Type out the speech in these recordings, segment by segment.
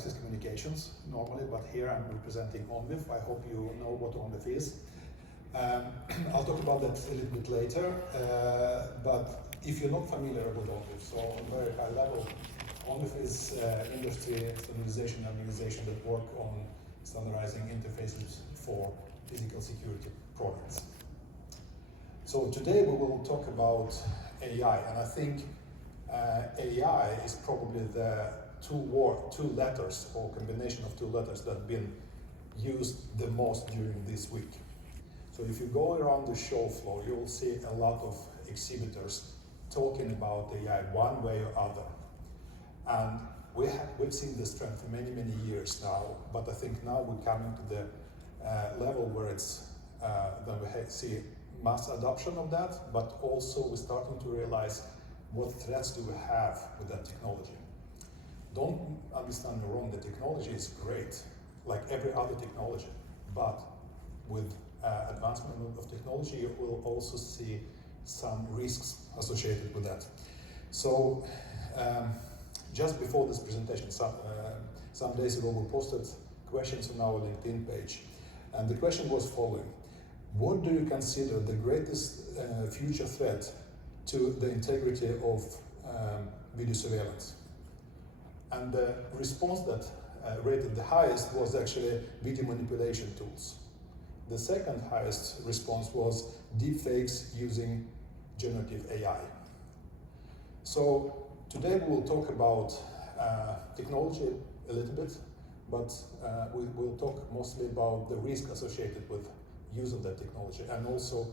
access communications normally, but here I'm representing ONVIF. I hope you know what ONVIF is. I'll talk about that a little bit later, but if you're not familiar with ONVIF, so on a very high level, ONVIF is industry standardization organization that work on standardizing interfaces for physical security products. So today we will talk about AI, and I think AI is probably the two letters or combination of two letters that have been used the most during this week. So if you go around the show floor, you will see a lot of exhibitors talking about AI one way or other. And we've seen this trend for many, many years now, but I think now we're coming to the level where it's that we see mass adoption of that, but also we're starting to realize what threats do we have with that technology. Don't understand me wrong, the technology is great, like every other technology, but with advancement of technology, you will also see some risks associated with that. So just before this presentation, some days ago, we posted questions on our LinkedIn page, and the question was following: what do you consider the greatest future threat to the integrity of video surveillance? And the response that rated the highest was actually video manipulation tools. The second highest response was deepfakes using generative AI. So today we will talk about technology a little bit, but we will talk mostly about the risk associated with use of that technology, and also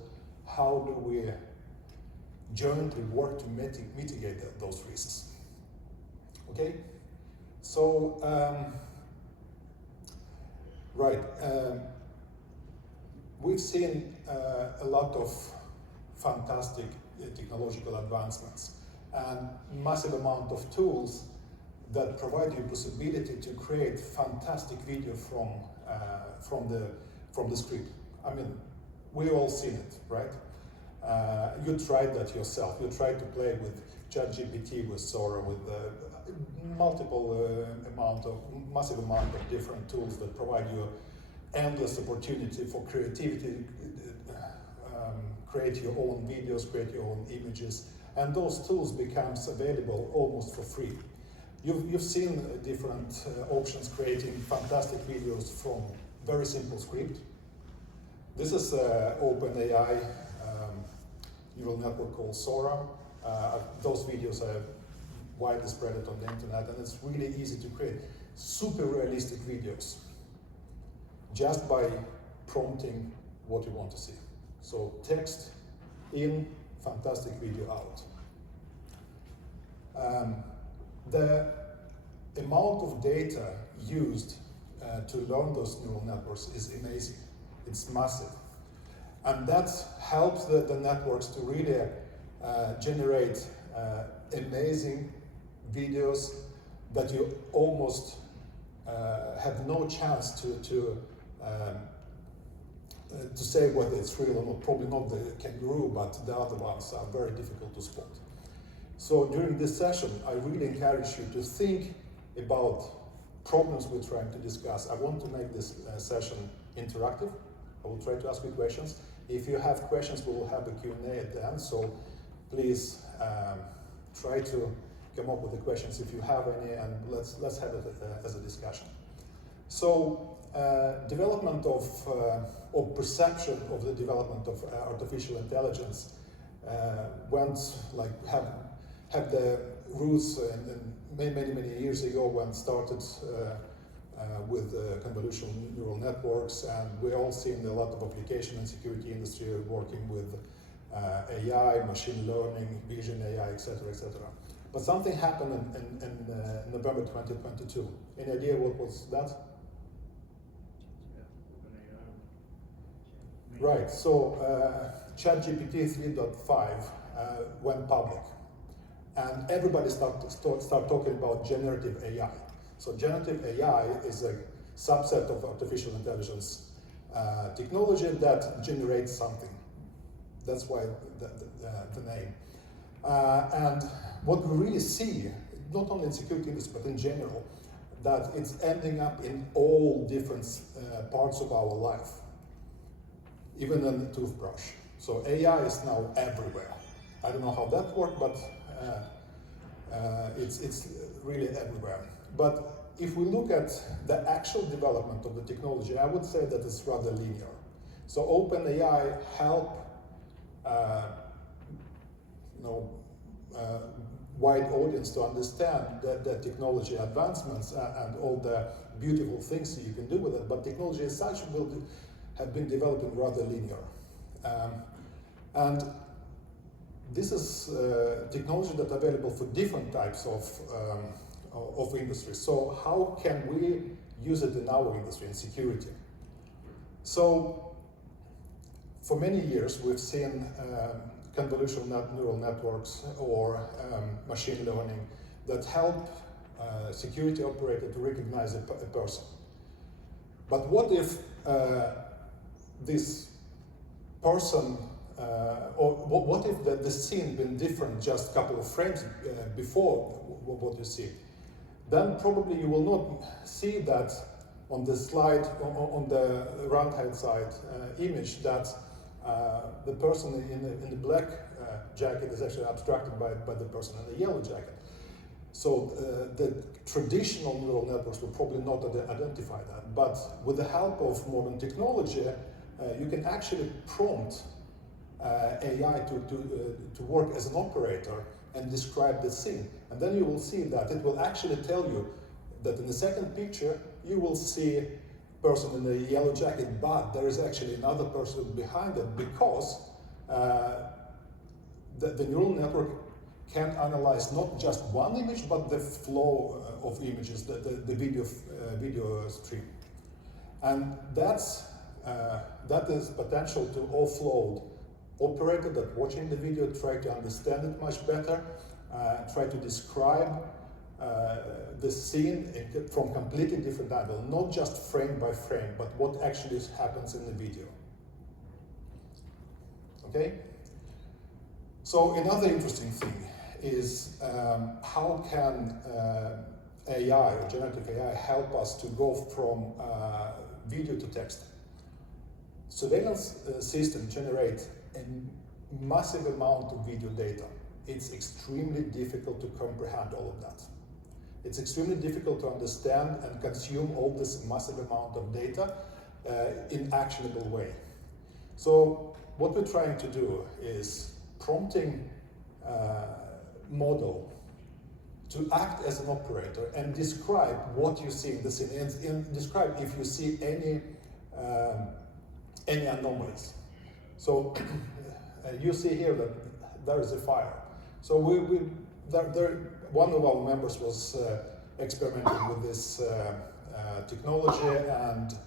how do we jointly work to mitigate those risks. Okay, so we've seen a lot of fantastic technological advancements and massive amount of tools that provide you possibility to create fantastic video from the script. I mean, we've all seen it, right? You tried that yourself. You tried to play with ChatGPT, with Sora, with massive amount of different tools that provide you endless opportunity for creativity, create your own videos, create your own images, and those tools becomes available almost for free. You've seen different options creating fantastic videos from very simple script. This is OpenAI neural network called Sora. Those videos are widely spread on the internet, and it's really easy to create super realistic videos just by prompting what you want to see. So text in, fantastic video out. The amount of data used to learn those neural networks is amazing. It's massive. And that helps the networks to really generate amazing videos that you almost have no chance to say whether it's real or not. Probably not the kangaroo, but the other ones are very difficult to spot. So during this session, I really encourage you to think about problems we're trying to discuss. I want to make this session interactive. I will try to ask you questions. If you have questions, we will have a Q&A at the end, so please try to come up with the questions if you have any, and let's have it as a discussion. So development of or perception of the development of artificial intelligence had the roots many years ago, when started with convolutional neural networks, and we all seen a lot of application in security industry working with AI, machine learning, vision AI, etc., etc. But something happened in November 2022. Any idea what was that? Right, so ChatGPT 3.5 went public, and everybody start talking about generative AI. So generative AI is a subset of artificial intelligence technology that generates something. That's why the name. And what we really see, not only in security industry, but in general, that it's ending up in all different parts of our life, even in the toothbrush. So AI is now everywhere. I don't know how that works, but it's really everywhere. But if we look at the actual development of the technology, I would say that it's rather linear. So OpenAI help wide audience to understand the technology advancements and all the beautiful things that you can do with it. But technology as such have been developing rather linear. And this is technology that's available for different types of industries. So how can we use it in our industry, in security? So for many years we've seen convolutional neural networks or machine learning that help security operator to recognize a person. But what if this person, or what if the scene been different just a couple of frames before what you see? Then probably you will not see that on the slide, on the right-hand side image, that the person in the black jacket is actually abstracted by the person in the yellow jacket. So the traditional neural networks will probably not identify that, but with the help of modern technology, you can actually prompt AI to work as an operator and describe the scene. And then you will see that it will actually tell you that in the second picture, you will see a person in the yellow jacket, but there is actually another person behind it, because the neural network can analyze not just one image, but the flow of images, the video stream. And that is potential to offload operator that watching the video, try to understand it much better, try to describe the scene from completely different angle, not just frame by frame, but what actually happens in the video. Okay? So another interesting thing is how can AI or generative AI help us to go from video to text? Surveillance system generates a massive amount of video data. It's extremely difficult to comprehend all of that. It's extremely difficult to understand and consume all this massive amount of data in actionable way. So what we're trying to do is prompting model to act as an operator and describe what you see in the scene, and describe if you see any anomalies. So you see here that there is a fire. So one of our members was experimenting with this technology, and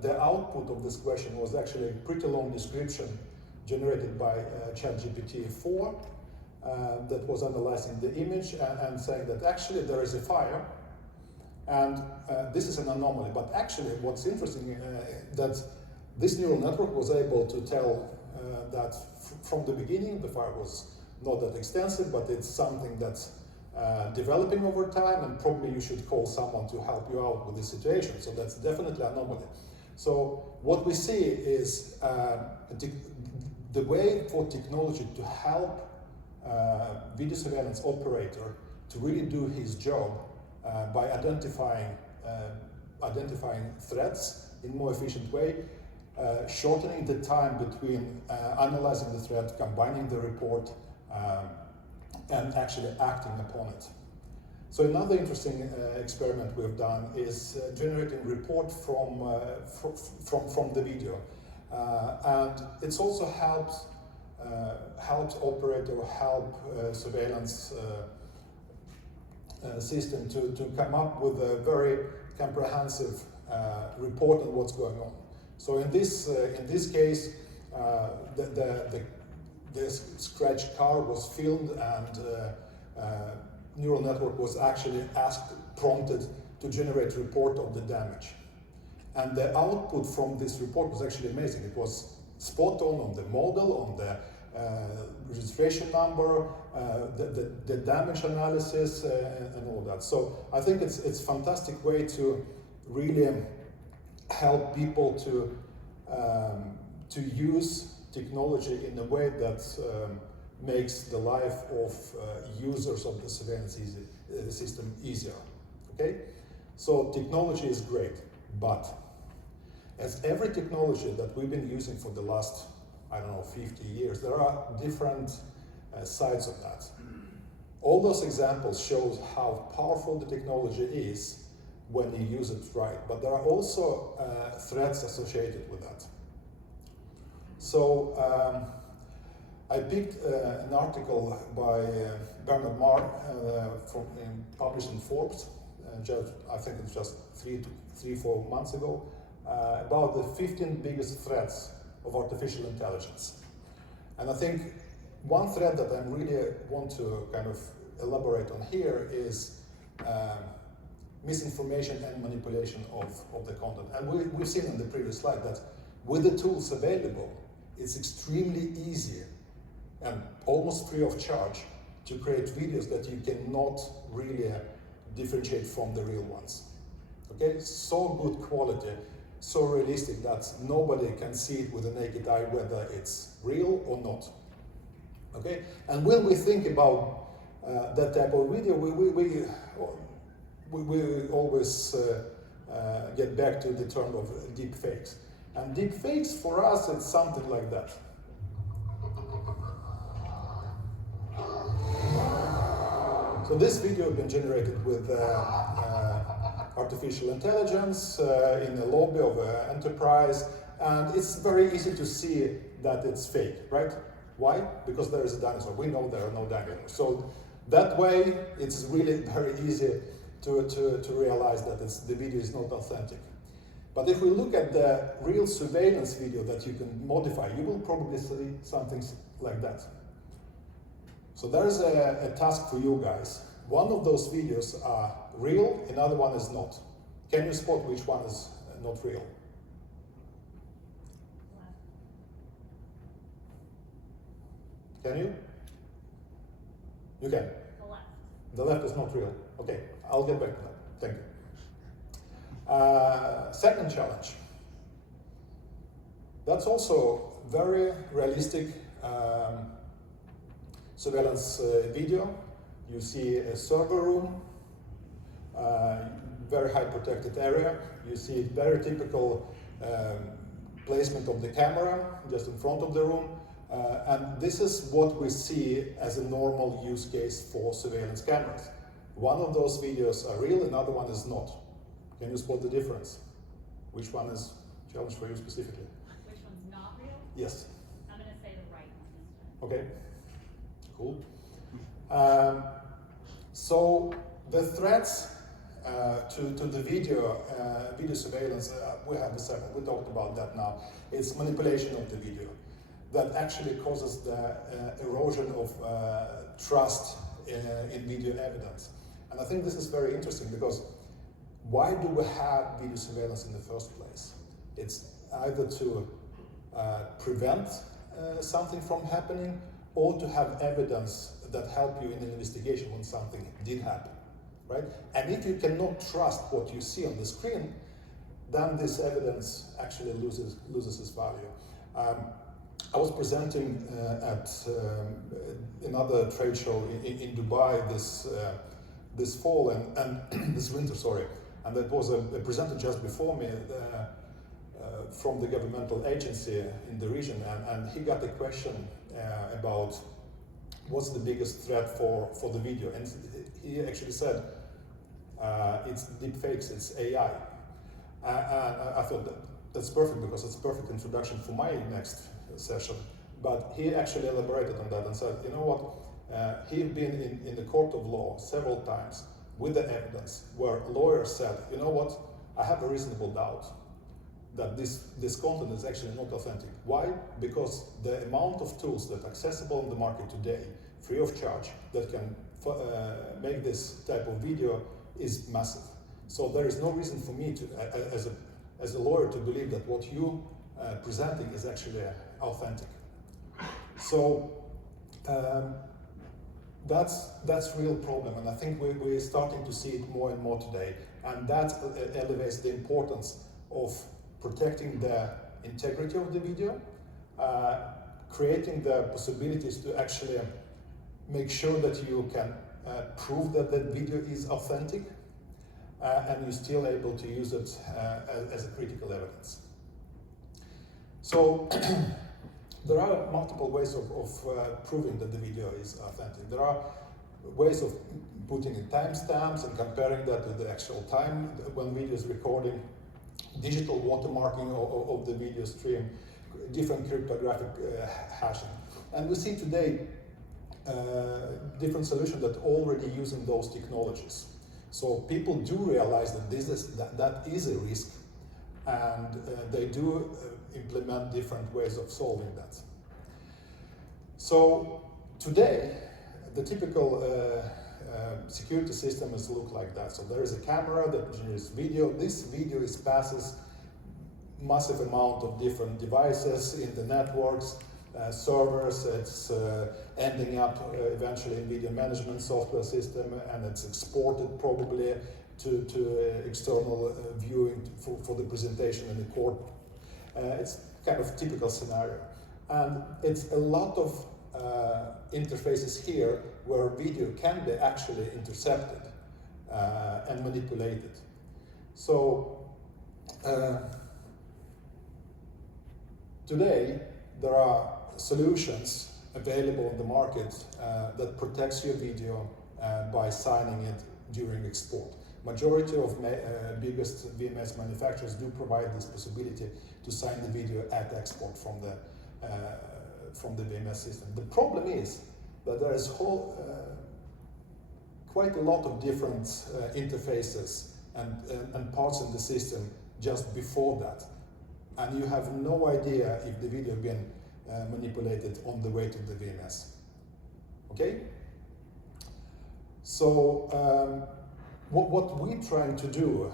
the output of this question was actually a pretty long description generated by ChatGPT-4 that was analyzing the image and saying that actually there is a fire, and this is an anomaly. But actually what's interesting that this neural network was able to tell that from the beginning the fire was not that extensive, but it's something that's developing over time, and probably you should call someone to help you out with the situation. So that's definitely an anomaly. So what we see is the way for technology to help video surveillance operator to really do his job by identifying threats in a more efficient way, shortening the time between analyzing the threat, combining the report, and actually acting upon it. So another interesting experiment we've done is generating report from the video, and it's also helps operator, help surveillance system to come up with a very comprehensive report on what's going on. So in this case, the scratched car was filmed, and neural network was actually prompted to generate report of the damage. And the output from this report was actually amazing. It was spot on the model, on the registration number, the damage analysis, and all that. So I think it's a fantastic way to really help people to use technology in a way that makes the life of users of the surveillance system easier. Okay, so technology is great, but as every technology that we've been using for the last, I don't know, 50 years, there are different sides of that. All those examples show how powerful the technology is when you use it right, but there are also threats associated with that. So I picked an article by Bernard Marr published in Forbes, I think it's just 3-4 months ago, about the 15 biggest threats of artificial intelligence. And I think one threat that I really want to kind of elaborate on here is misinformation and manipulation of the content. And we've seen in the previous slide that with the tools available, it's extremely easy and almost free of charge to create videos that you cannot really differentiate from the real ones. Okay, so good quality, so realistic that nobody can see it with the naked eye whether it's real or not. Okay, and when we think about that type of video, we always get back to the term of deep fakes. And deep fakes for us, it's something like that. So this video has been generated with artificial intelligence in the lobby of an enterprise, and it's very easy to see that it's fake, right? Why? Because there is a dinosaur. We know there are no dinosaurs. So that way, it's really very easy to realize that the video is not authentic. But if we look at the real surveillance video that you can modify, you will probably see something like that. So there's a task for you guys. One of those videos are real, another one is not. Can you spot which one is not real? Can you? You can. The left. The left is not real. Okay, I'll get back to that. Thank you. Second challenge. That's also very realistic surveillance video. You see a server room, very high protected area. You see very typical placement of the camera just in front of the room. And this is what we see as a normal use case for surveillance cameras. One of those videos are real, another one is not. Can you spot the difference? Which one is a challenge for you specifically? Which one's not real? Yes. I'm going to say the right one instead. Okay, cool. So the threats to the video surveillance, we have several. We talked about that now. It's manipulation of the video that actually causes the erosion of trust in video evidence. And I think this is very interesting because why do we have video surveillance in the first place? It's either to prevent something from happening or to have evidence that help you in an investigation when something did happen, right? And if you cannot trust what you see on the screen, then this evidence actually loses its value. I was presenting at another trade show in Dubai this fall and this winter, sorry. And there was a presenter just before me from the governmental agency in the region, and he got a question about what's the biggest threat for the video, and he actually said it's deep fakes, it's AI. I thought that's perfect because it's a perfect introduction for my next session. But he actually elaborated on that and said, you know what, he'd been in the court of law several times with the evidence where lawyers said, you know what, I have a reasonable doubt that this content is actually not authentic. Why? Because the amount of tools that are accessible in the market today, free of charge, that can make this type of video is massive. So there is no reason for me to, as a lawyer, to believe that what you presenting is actually authentic. So that's real problem, and I think we're starting to see it more and more today, and that elevates the importance of protecting the integrity of the video, creating the possibilities to actually make sure that you can prove that that video is authentic, and you're still able to use it as a critical evidence. So there are multiple ways of proving that the video is authentic. There are ways of putting in timestamps and comparing that to the actual time when video is recording, digital watermarking of the video stream, different cryptographic hashing. And we see today different solutions that are already using those technologies. So people do realize that that is a risk, and they do implement different ways of solving that. So today, the typical security systems look like that. So there is a camera that generates video. This video passes massive amount of different devices in the networks, servers. It's ending up eventually in video management software system, and it's exported probably to external viewing for the presentation in the court. It's kind of typical scenario. And it's a lot of interfaces here where video can be actually intercepted and manipulated. So today there are solutions available on the market that protects your video by signing it during export. Majority of biggest VMS manufacturers do provide this possibility to sign the video at export from the VMS system. The problem is that there is quite a lot of different interfaces and parts in the system just before that, and you have no idea if the video been manipulated on the way to the VMS. Okay? So what we're trying to do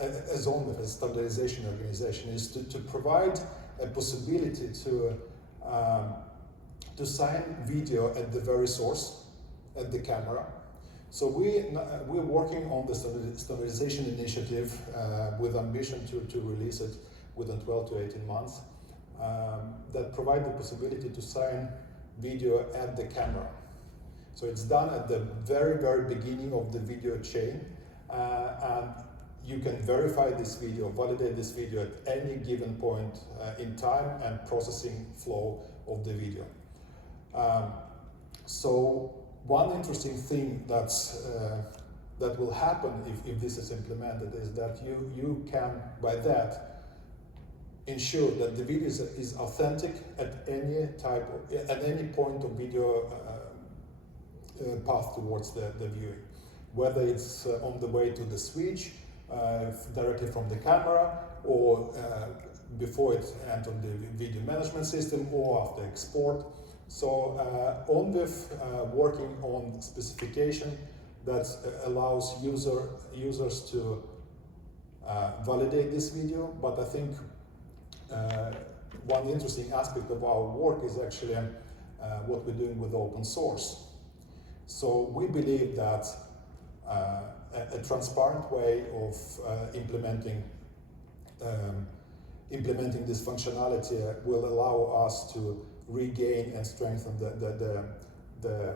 as ONVIF, as a standardization organization, is to provide a possibility to sign video at the very source, at the camera. So we're working on the standardization initiative with ambition to release it within 12 to 18 months that provide the possibility to sign video at the camera. So it's done at the very, very beginning of the video chain, and you can verify this video, validate this video at any given point in time and processing flow of the video. So one interesting thing that will happen if this is implemented is that you can, by that, ensure that the video is authentic at any point of video path towards the viewing, whether it's on the way to the switch directly from the camera, or before it entered the video management system, or after export. So ONVIF working on specification that allows users to validate this video, but I think one interesting aspect of our work is actually what we're doing with open source. So we believe that a transparent way of implementing this functionality will allow us to regain and strengthen the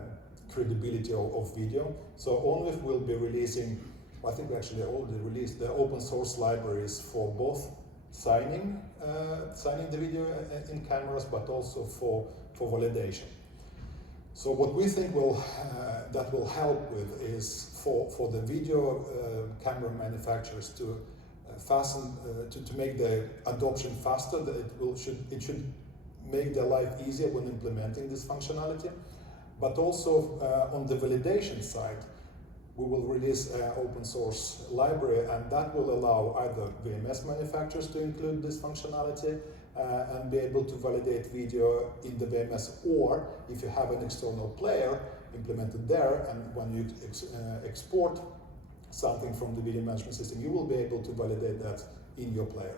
credibility of video. So ONVIF will be releasing, I think we actually already released, the open source libraries for both signing the video in cameras, but also for validation. So what we think that will help with is for the video camera manufacturers to to make the adoption faster. That it should make their life easier when implementing this functionality. But also on the validation side, we will release an open source library, and that will allow either VMS manufacturers to include this functionality and be able to validate video in the VMS, or if you have an external player implemented there, and when you export something from the video management system, you will be able to validate that in your player.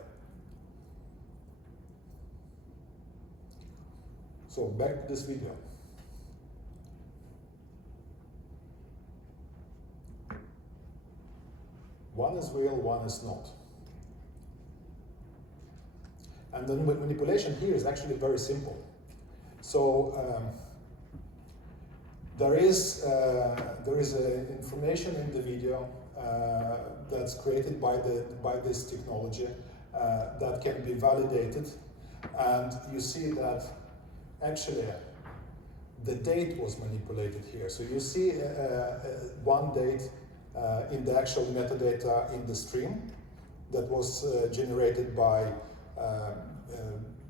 So back to this video. One is real, one is not. And the manipulation here is actually very simple. So there is information in the video that's created by this technology that can be validated, and you see that actually the date was manipulated here. So you see one date in the actual metadata in the stream that was generated by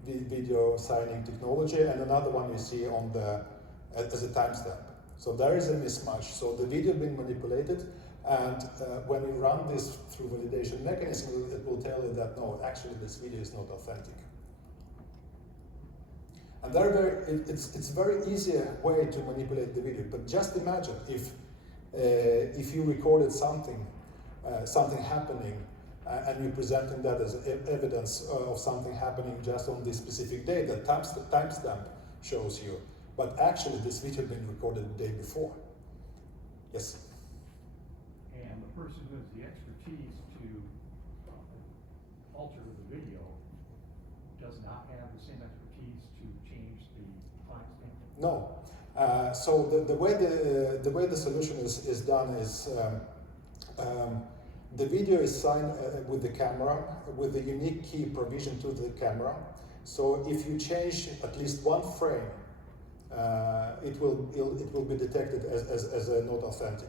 video signing technology, and another one you see on the as a timestamp. So there is a mismatch. So the video being manipulated, and when you run this through validation mechanism, it will tell you that no, actually this video is not authentic. And it's a very easy way to manipulate the video. But just imagine if you recorded something happening, and you're presenting that as evidence of something happening just on this specific day that timestamp shows you. But actually this video had been recorded the day before. Yes? And the person who has the expertise to alter the video does not have the same expertise to change the timestamp? No. So the way the solution is done is the video is signed with the camera with a unique key provision to the camera. So if you change at least one frame, it will be detected as not authentic.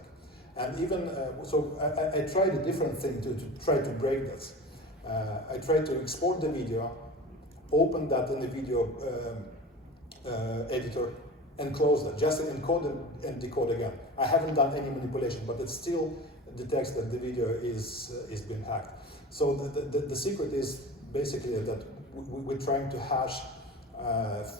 And even so, I tried a different thing to try to break this. I tried to export the video, open that in the video editor, and close that. Just encode and decode again. I haven't done any manipulation, but it still detects that the video is being hacked. So the secret is basically that we're trying to hash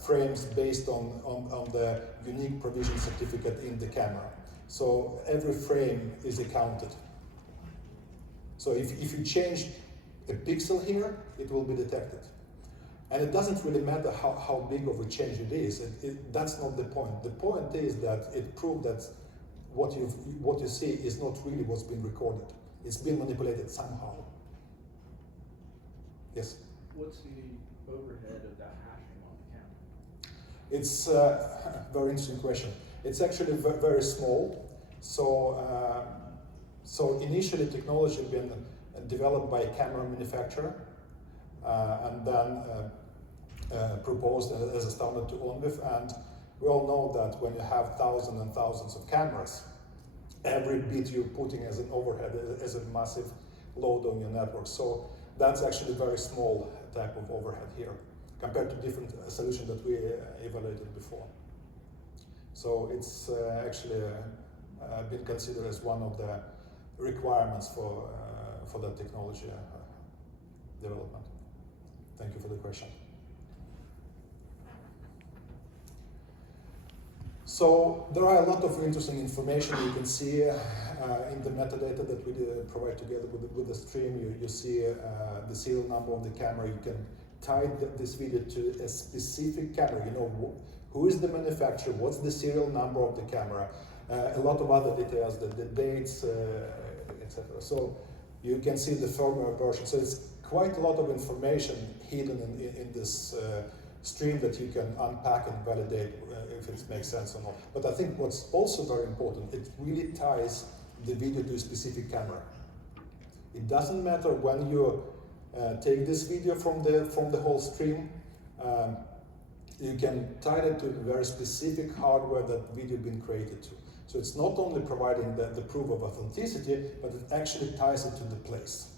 frames based on the unique provision certificate in the camera. So every frame is accounted. So if you change a pixel here, it will be detected. And it doesn't really matter how big of a change it is. That's not the point. The point is that it proved that what you see is not really what's been recorded. It's been manipulated somehow. Yes? What's the overhead of that hashing on the camera? It's a very interesting question. It's actually very small. So initially technology had been developed by a camera manufacturer and then proposed as a standard to ONVIF. And we all know that when you have thousands and thousands of cameras, every bit you're putting as an overhead is a massive load on your network. So that's actually a very small type of overhead here compared to different solutions that we evaluated before. So it's actually been considered as one of the requirements for that technology development. Thank you for the question. So there are a lot of interesting information you can see in the metadata that we provide together with the stream. You see the serial number of the camera. You can tie this video to a specific camera. You know who is the manufacturer, what's the serial number of the camera, a lot of other details, the dates, etc. So you can see the firmware version. So it's quite a lot of information hidden in this stream that you can unpack and validate if it makes sense or not. But I think what's also very important, it really ties the video to a specific camera. It doesn't matter when you take this video from the whole stream, you can tie it to a very specific hardware that video has been created to. So it's not only providing the proof of authenticity, but it actually ties it to the place.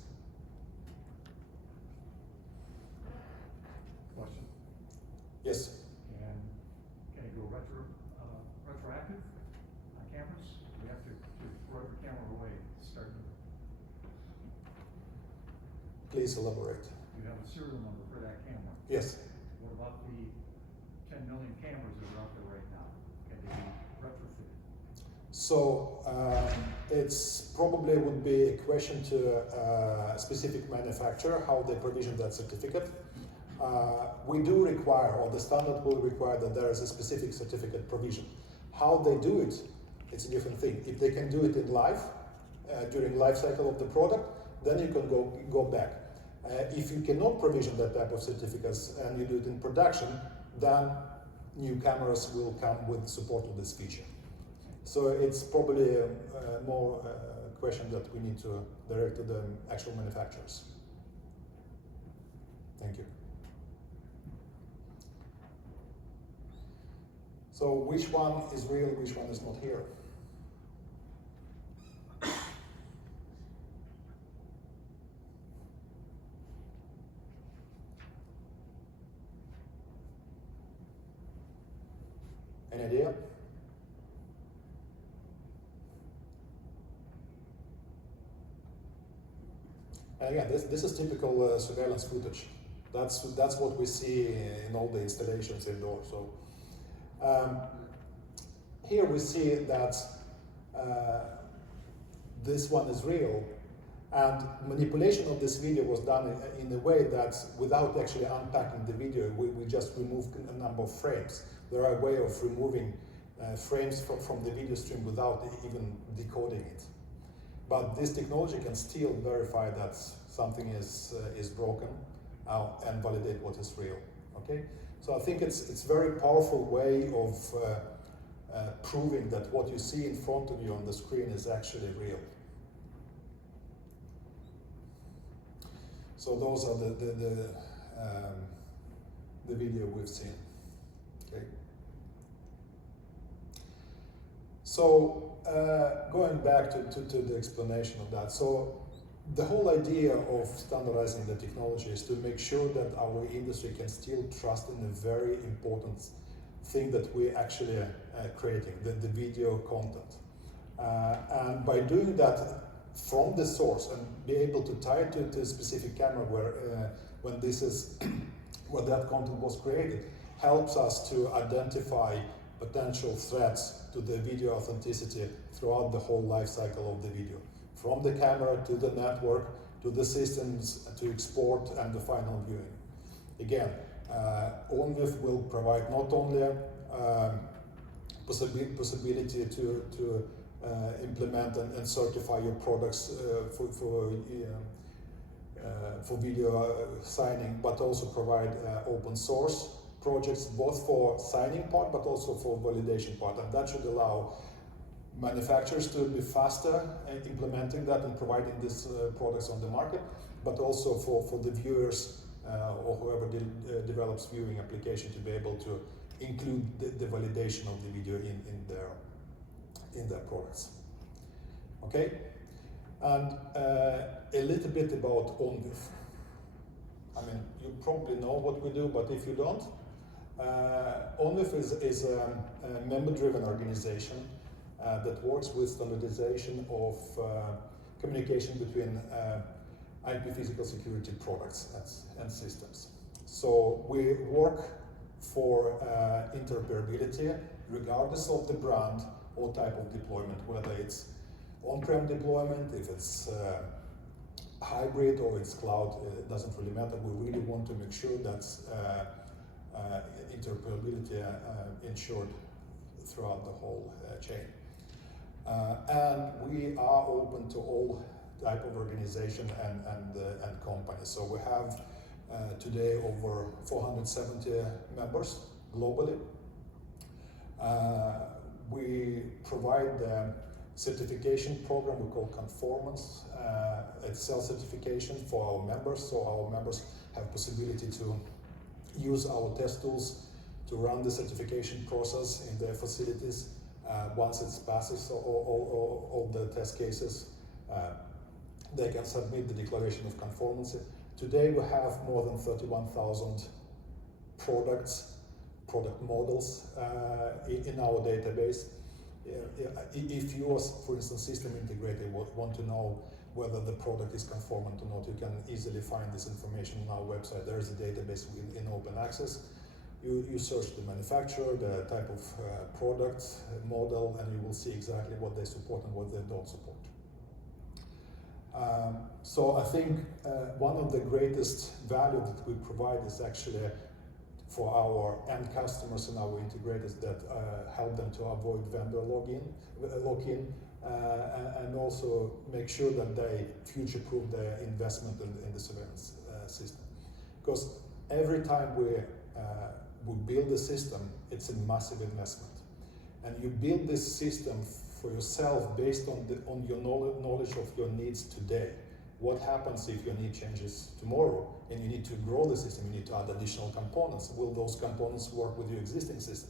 Question. Yes? And can it go retroactive on cameras? We have to throw every camera away, start new. Please elaborate. You have a serial number for that camera. Yes. What about the 10 million cameras that are out there right now? Can they be retrofitted? So it's probably would be a question to a specific manufacturer, how they provision that certificate. we do require, or the standard will require, that there is a specific certificate provision. How they do it, it's a different thing. If they can do it in life, during life cycle of the product, then you can go back. If you cannot provision that type of certificates and you do it in production, then new cameras will come with support of this feature. So it's probably more question that we need to direct to the actual manufacturers. Thank you. So which one is real, which one is not here? Any idea? And again, this is typical surveillance footage. That's what we see in all the installations indoors. So here we see that this one is real, and manipulation of this video was done in a way that, without actually unpacking the video, we just removed a number of frames. There are a way of removing frames from the video stream without even decoding it. But this technology can still verify that something is broken and validate what is real. Okay, so I think it's a very powerful way of proving that what you see in front of you on the screen is actually real. So those are the video we've seen. Okay. So going back to the explanation of that, so the whole idea of standardizing the technology is to make sure that our industry can still trust in a very important thing that we're actually creating, the video content. And by doing that from the source and be able to tie it to a specific camera when this is where that content was created, helps us to identify potential threats to the video authenticity throughout the whole life cycle of the video, from the camera to the network to the systems to export and the final viewing. Again, ONVIF will provide not only possibility to implement and certify your products for video signing, but also provide open source projects, both for signing part but also for validation part, and that should allow manufacturers to be faster in implementing that and providing these products on the market, but also for the viewers or whoever develops viewing application to be able to include the validation of the video in their products. Okay, and a little bit about ONVIF. I mean, you probably know what we do, but if you don't, ONVIF is a member-driven organization that works with standardization of communication between IP physical security products and systems. So we work for interoperability regardless of the brand or type of deployment, whether it's on-prem deployment, if it's hybrid or it's cloud, it doesn't really matter. We really want to make sure that interoperability ensured throughout the whole chain. And we are open to all type of organization and companies. So we have today over 470 members globally. We provide the certification program we call Conformance. It's self-certification for our members, so our members have possibility to use our test tools to run the certification process in their facilities. Once it passes all the test cases, they can submit the declaration of conformity. Today we have more than 31,000 product models in our database. If you, as for instance, system integrator, want to know whether the product is conformant or not, you can easily find this information on our website. There is a database in open access. You search the manufacturer, the type of product, model, and you will see exactly what they support and what they don't support. So I think one of the greatest value that we provide is actually for our end customers and our integrators that help them to avoid vendor lock-in, and also make sure that they future-proof their investment in the surveillance system. Because every time we build a system, it's a massive investment. And you build this system for yourself based on your knowledge of your needs today. What happens if your need changes tomorrow and you need to grow the system, you need to add additional components? Will those components work with your existing system?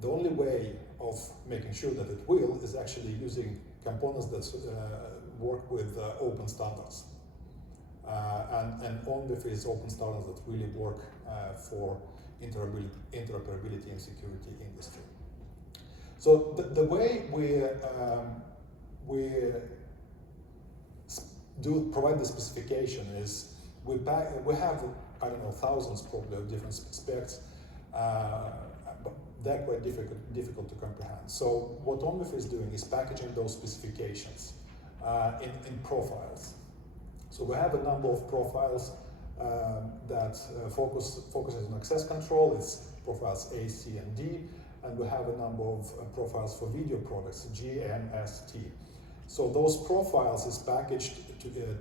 The only way of making sure that it will is actually using components that work with open standards. And ONVIF is open standards that really work for interoperability and security industry. So the way we provide the specification is we have, I don't know, thousands probably of different specs, but they're quite difficult to comprehend. So what ONVIF is doing is packaging those specifications in profiles. So we have a number of profiles that focuses on access control. It's profiles A, C, and D, and we have a number of profiles for video products, G, M, S, T. So those profiles is packaged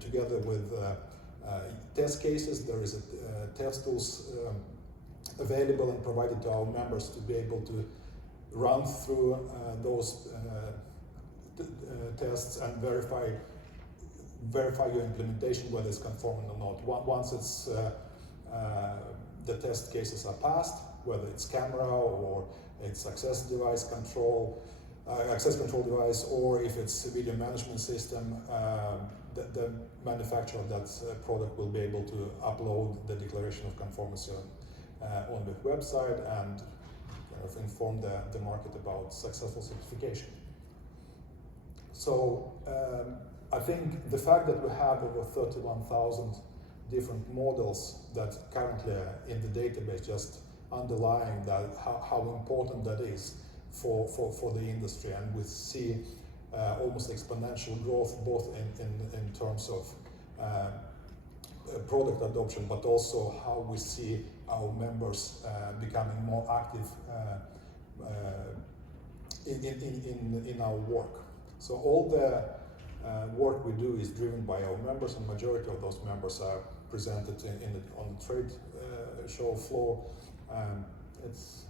together with test cases. There is test tools available and provided to our members to be able to run through those tests and verify your implementation, whether it's conforming or not. Once it's the test cases are passed, whether it's camera or it's access control device, or if it's a video management system, the manufacturer of that product will be able to upload the declaration of conformity on the website and kind of inform the market about successful certification. So I think the fact that we have over 31,000 different models that currently are in the database just underlying that how important that is for the industry, and we see almost exponential growth both in terms of product adoption, but also how we see our members becoming more active in our work. So all the work we do is driven by our members, and majority of those members are presented on the trade show floor. It's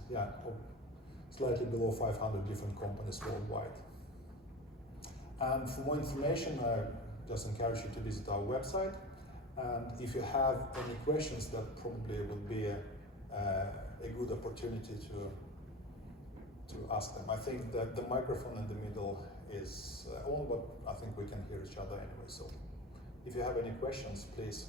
slightly below 500 different companies worldwide. And for more information, I just encourage you to visit our website. And if you have any questions, that probably would be a good opportunity to ask them. I think that the microphone in the middle is on, but I think we can hear each other anyway. So if you have any questions, please.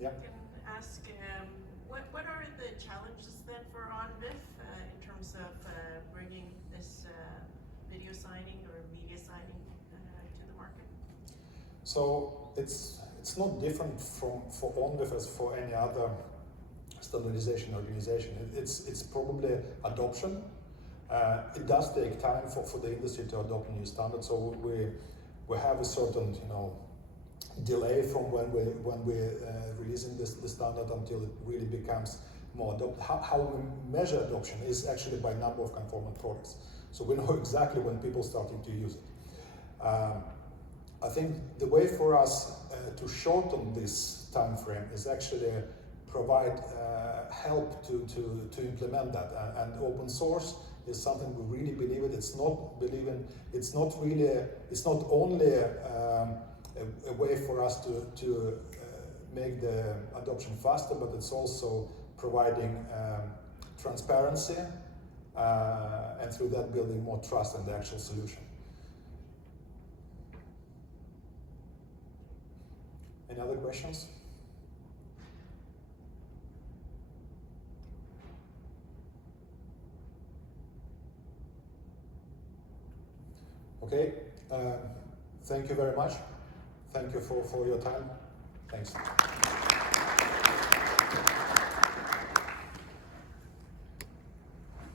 Yeah. I can ask, what are the challenges then for ONVIF in terms of bringing this video signing or media signing to the market? So it's not different for ONVIF as for any other standardization organization. It's probably adoption. It does take time for the industry to adopt a new standard. So we have a certain delay from when we're releasing the standard until it really becomes more adopted. How we measure adoption is actually by number of conformant products. So we know exactly when people starting to use it. I think the way for us to shorten this time frame is actually provide help to implement that. And open source is something we really believe in. It's not only a way for us to make the adoption faster, but it's also providing transparency and through that building more trust in the actual solution. Any other questions? Okay, thank you very much. Thank you for your time. Thanks. Thank you.